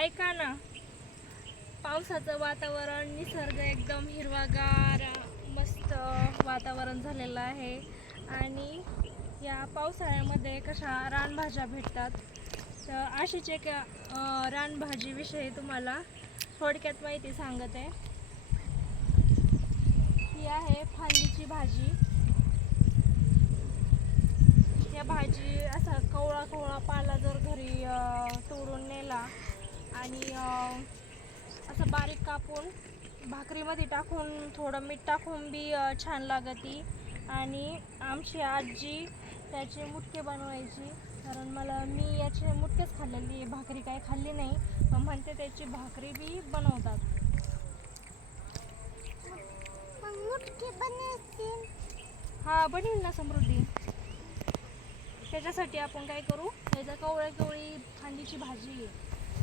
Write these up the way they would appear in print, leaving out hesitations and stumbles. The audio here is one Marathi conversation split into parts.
ऐका ना, पावसाचं वातावरण, निसर्ग एकदम हिरवागार, मस्त वातावरण झालेलं आहे. आणि या पावसाळ्यामध्ये कशा रानभाज्या भेटतात, तर अशीच एक रानभाजीविषयी तुम्हाला थोडक्यात माहिती सांगते. ही आहे फांदीची भाजी. या भाजी असा कवळा कवळा पाला जर घरी तोडून नेला आणि असं बारीक कापून भाकरीमध्ये टाकून थोडं मीठ टाकून बी छान लागती. आणि आमची आजी त्याचे मुटके बनवायची, कारण मी याचे मुटकेच खाल्लेली, भाकरी काही खाल्ली नाही, पण म्हणते त्याची भाकरी बी बनवतात. हा, बनवीन ना समृद्धी. त्याच्यासाठी आपण काय करू, त्याच्या कवळी फांदीची भाजी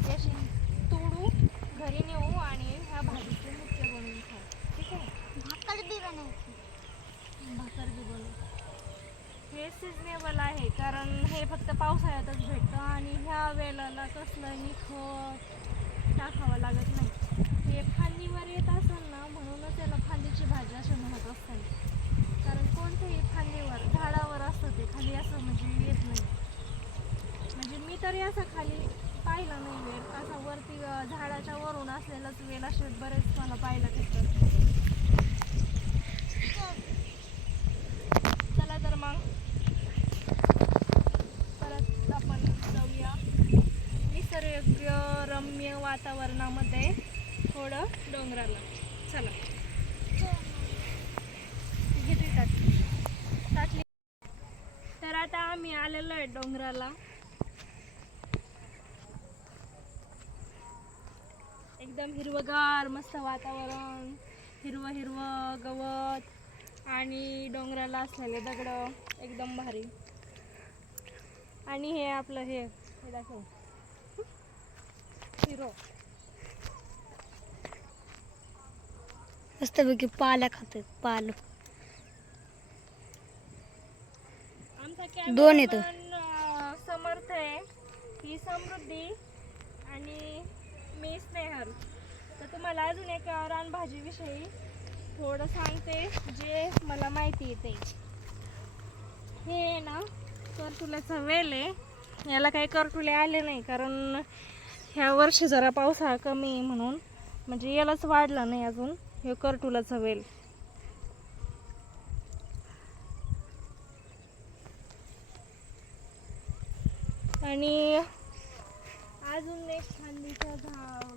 याची तोडू, घरी नेऊ आणि ह्या भाजीचे मुटके बनवून खाऊ. ठीक आहे. भाकर बी बनवू. हे सिजनेबल आहे, कारण हे फक्त पावसाळ्यातच भेटतं आणि ह्या वेळेला कसलंही खत टाकावं लागत नाही. हे फांदीवर येत असेल ना, म्हणूनच त्याला फांदीची भाजी असे म्हणत असतात. कारण कोणतेही फांदीवर झाडावर असतं, ते खाली असं म्हणजे येत नाही. म्हणजे मी तरी असं खाली पाहिलं नाही वेल, असा वरती झाडाच्या वरून असलेलाच वेल असे बरेच मला पाहायला भेटतात. चला तर मग परत आपण जाऊया निसर्गरम्य वातावरणामध्ये, थोडं डोंगराला. चला. ताटली. तर आता आम्ही आलेलो आहे डोंगराला. एकदम हिरवगार मस्त वातावरण, हिरवं हिरवं गवत आणि डोंगराला असलेले दगड एकदम भारी. आणि हे आपलं हे दाखव, हिरो मस्तपैकी पाला खाते. पाल आमचा दोन येतो. कॅमेरामन समर्थ आहे, ही समृद्धी आणि मी स्नेहल. तर तुम्हाला अजून एक रानभाजीविषयी थोडं सांगते, जे मला माहिती येते. हे ना करटुल्याचा वेल आहे. याला काही करटुले आले नाही, कारण ह्या वर्षी जरा पावसाळा कमी आहे म्हणून, म्हणजे यालाच वाढला नाही अजून. हे करटुल्याचा वेल. आणि अजून एक फांदीच्या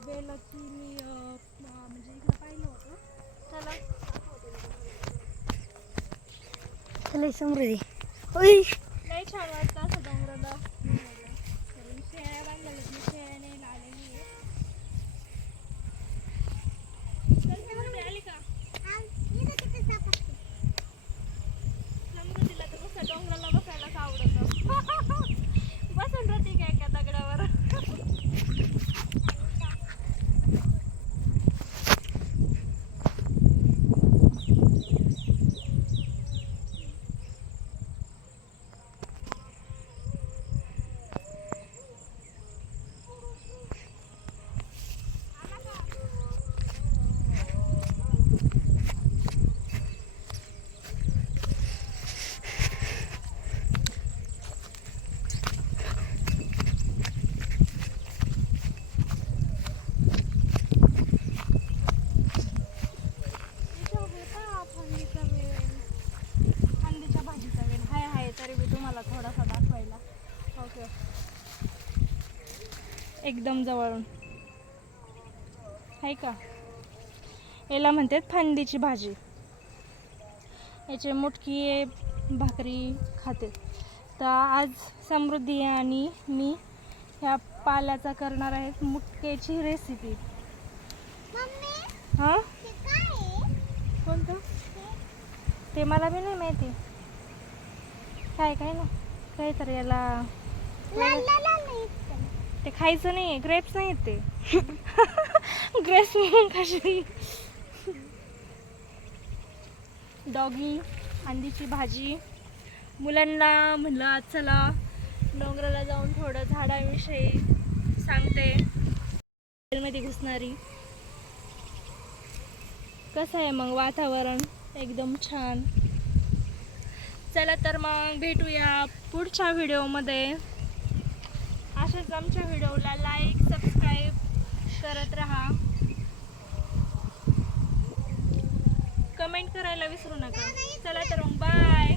वेलाची मी म्हणजे इकडे पाहिलं होतं. चला चला समृद्धी. होय, लई छान वाटतं असं डोंगराला. शेळ्या बांधलेल्या, मी शेळ्या नाही आलेली आहे. समृद्धी आली का? समृद्धीला तर नुसतं डोंगराला बसायलाच आवडतं. बसून राहते का एका दगडावर. फांदीच्या भाजीचा वेल हाय तरी मी तुम्हाला थोडासा दाखवायला. ओके, एकदम जवळून आहे का. याला म्हणतात फांदीची भाजी. याचे मुटकी भाकरी खाते. तर आज समृद्धी आणि मी ह्या पाल्याचा करणार आहे मुटक्याची रेसिपी. हां, कोणतं ते मला बी नाही माहिती. काय ना काय तर याला ते खायचं नाही, ग्रेप्स नाही ते. ग्रेप्स म्हणून कशी डॉगी फांदीची भाजी. मुलांना म्हणलं आज चला डोंगराला जाऊन थोडं झाडांविषयी सांगते. मध्ये घुसणारी. कसं आहे मग वातावरण? एकदम छान. चला तर मग भेटूया पुढच्या व्हिडिओमध्ये. अशाच आमच्या व्हिडिओला लाईक सबस्क्राईब करत राहा. कमेंट करायला विसरू नका. चला तर मग बाय.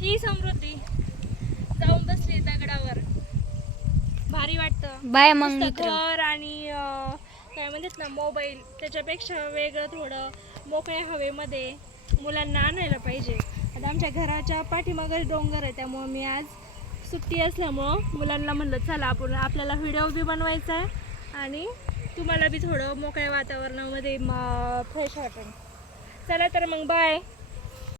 ही समृद्धी जाऊन बसली दगडावर. भारी वाटतं. बाय मग नुसतं मित्र. घर आणि काय म्हणतात ना मोबाईल, त्याच्यापेक्षा वेगळं थोडं मोकळ्या हवेमध्ये मुलांना आणायला पाहिजे. आता आमच्या घराच्या पाठीमागे डोंगर आहे, त्यामुळं मी आज सुट्टी असल्यामुळं मुलांना म्हणलं चला आपण आपल्याला व्हिडिओ बी बनवायचा आहे आणि तुम्हाला बी थोडं मोकळ्या वातावरणामध्ये फ्रेश वाटेल. चला तर मग बाय.